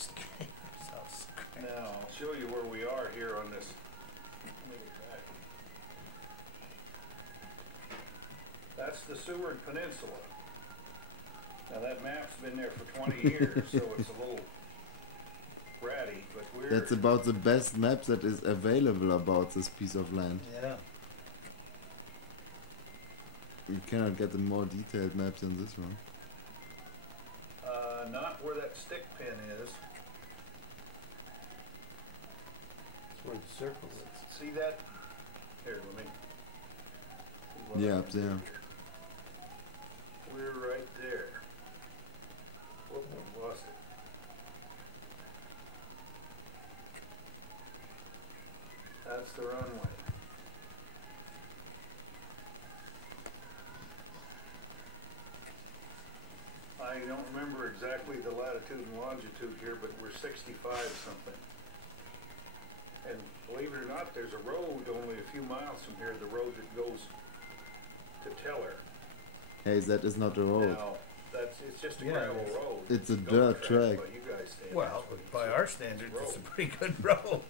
just getting ourselves screwed. Now, I'll show you where we are here on this. That's the Seward Peninsula. Now that map's been there for 20 years, so it's a little ratty, but we're... That's about the best map that is available about this piece of land. Yeah. You cannot get a more detailed map than this one. Not where that stick pin is. That's where the circle is. See that? Here, let me... Yeah, up there. We're right there. Whoop, we lost it. That's the runway. I don't remember exactly the latitude and longitude here, but we're 65 something. And believe it or not, there's a road only a few miles from here, the road that goes to Teller. Hey, that is not a road. Now, it's just a gravel road. It's a dirt track. Well, by our standards, it's a pretty good road.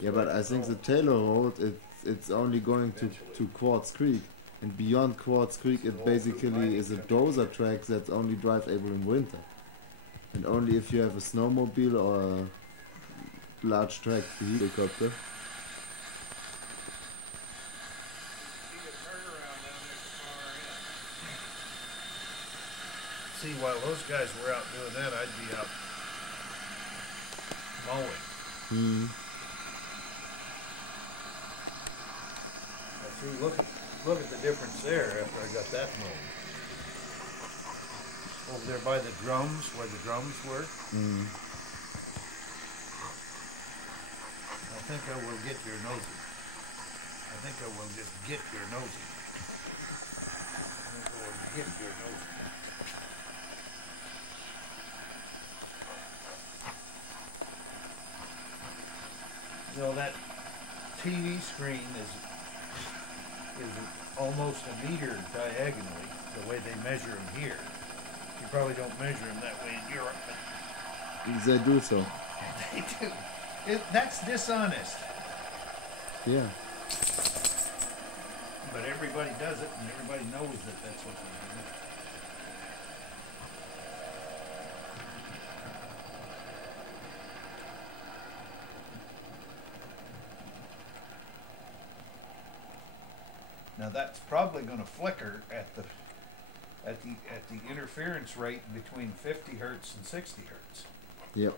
Yeah, but I think the Taylor Road, it's only going to Quartz Creek. And beyond Quartz Creek, it basically is a dozer track that's only drivable in winter. And only if you have a snowmobile or a large track helicopter. See, while those guys were out doing that, I'd be out mowing. See, look at the difference there after I got that mowed. Over there by the drums, where the drums were. I think I will get your nosy. I think I will just get your nosy. I think I will get your nosy. You know, that TV screen is almost a meter diagonally, the way they measure them here. You probably don't measure them that way in Europe, but They do so. they do. That's dishonest. Yeah. But everybody does it, and everybody knows that that's what they do. Now that's probably going to flicker at the interference rate between 50 hertz and 60 hertz. Yep.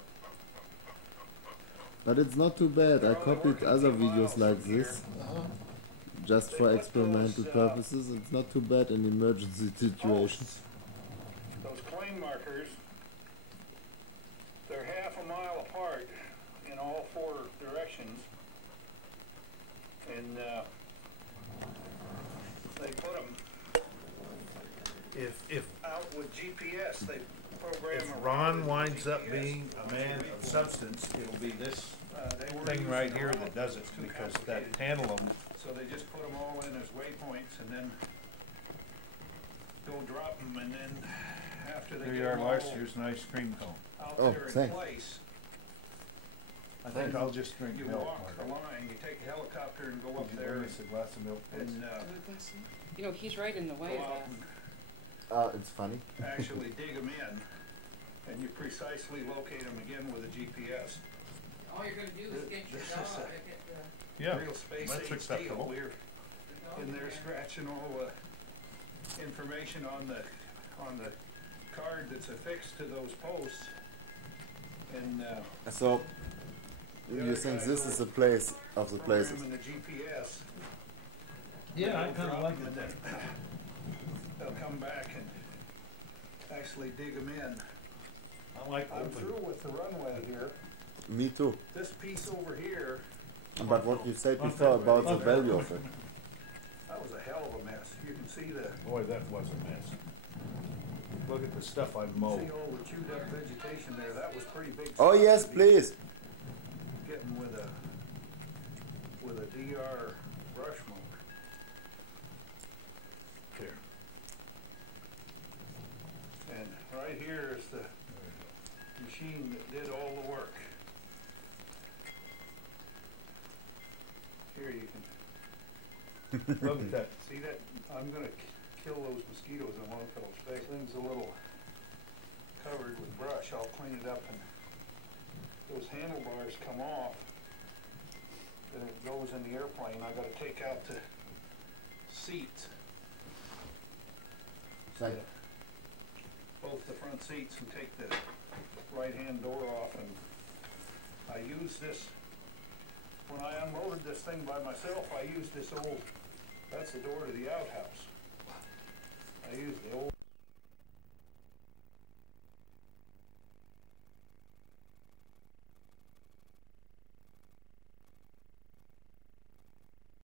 But it's not too bad. I copied other videos like this just for experimental purposes. It's not too bad in emergency situations. Those claim markers, they're half a mile apart in all four directions, and they put them If out with GPS. They program If around Ron winds with up GPS. being a man of substance, it'll be this thing right here that does it, because that tantalum. So they just put them all in as waypoints and then go drop them, and then after they Here get you are, them Lars. all Here's an ice cream cone. out Oh, there in thanks. place, I think I'll just drink you milk. walk the line, you take a helicopter and go up Would you there bring us a glass of milk, please? and You know, he's right in the way go of out that. and It's funny. actually dig them in, and you precisely locate them again with a GPS. All you're gonna do is get your This dog, is a- get the Yeah, Real space that's age acceptable. deal. We're dog in there there. scratching all the information on the card that's affixed to those posts, and So, you think this is the place of the places? programming the GPS. Yeah, I They'll kind of drop like 'em it and there. then they'll come back and actually dig them in. I like I'm open. through with the runway here. Me too. This piece over here, But what you said before about the value of it. that was a hell of a mess. You can see Boy, that was a mess. Look at the stuff I see mowed. all the chewed up vegetation there. That was pretty big. Oh stuff yes, to be please. Getting with a DR brush mower. Here. And right here is the machine that did all Look at that. See that? I'm gonna kill those mosquitoes in Longfellow's face. Thing's a little covered with brush. I'll clean it up, and those handlebars come off. Then it goes in the airplane. I gotta take out the seats. Like, Both the front seats, and take the right-hand door off, and I used this, when I unloaded this thing by myself, I used this old, that's the door to the outhouse. I used the old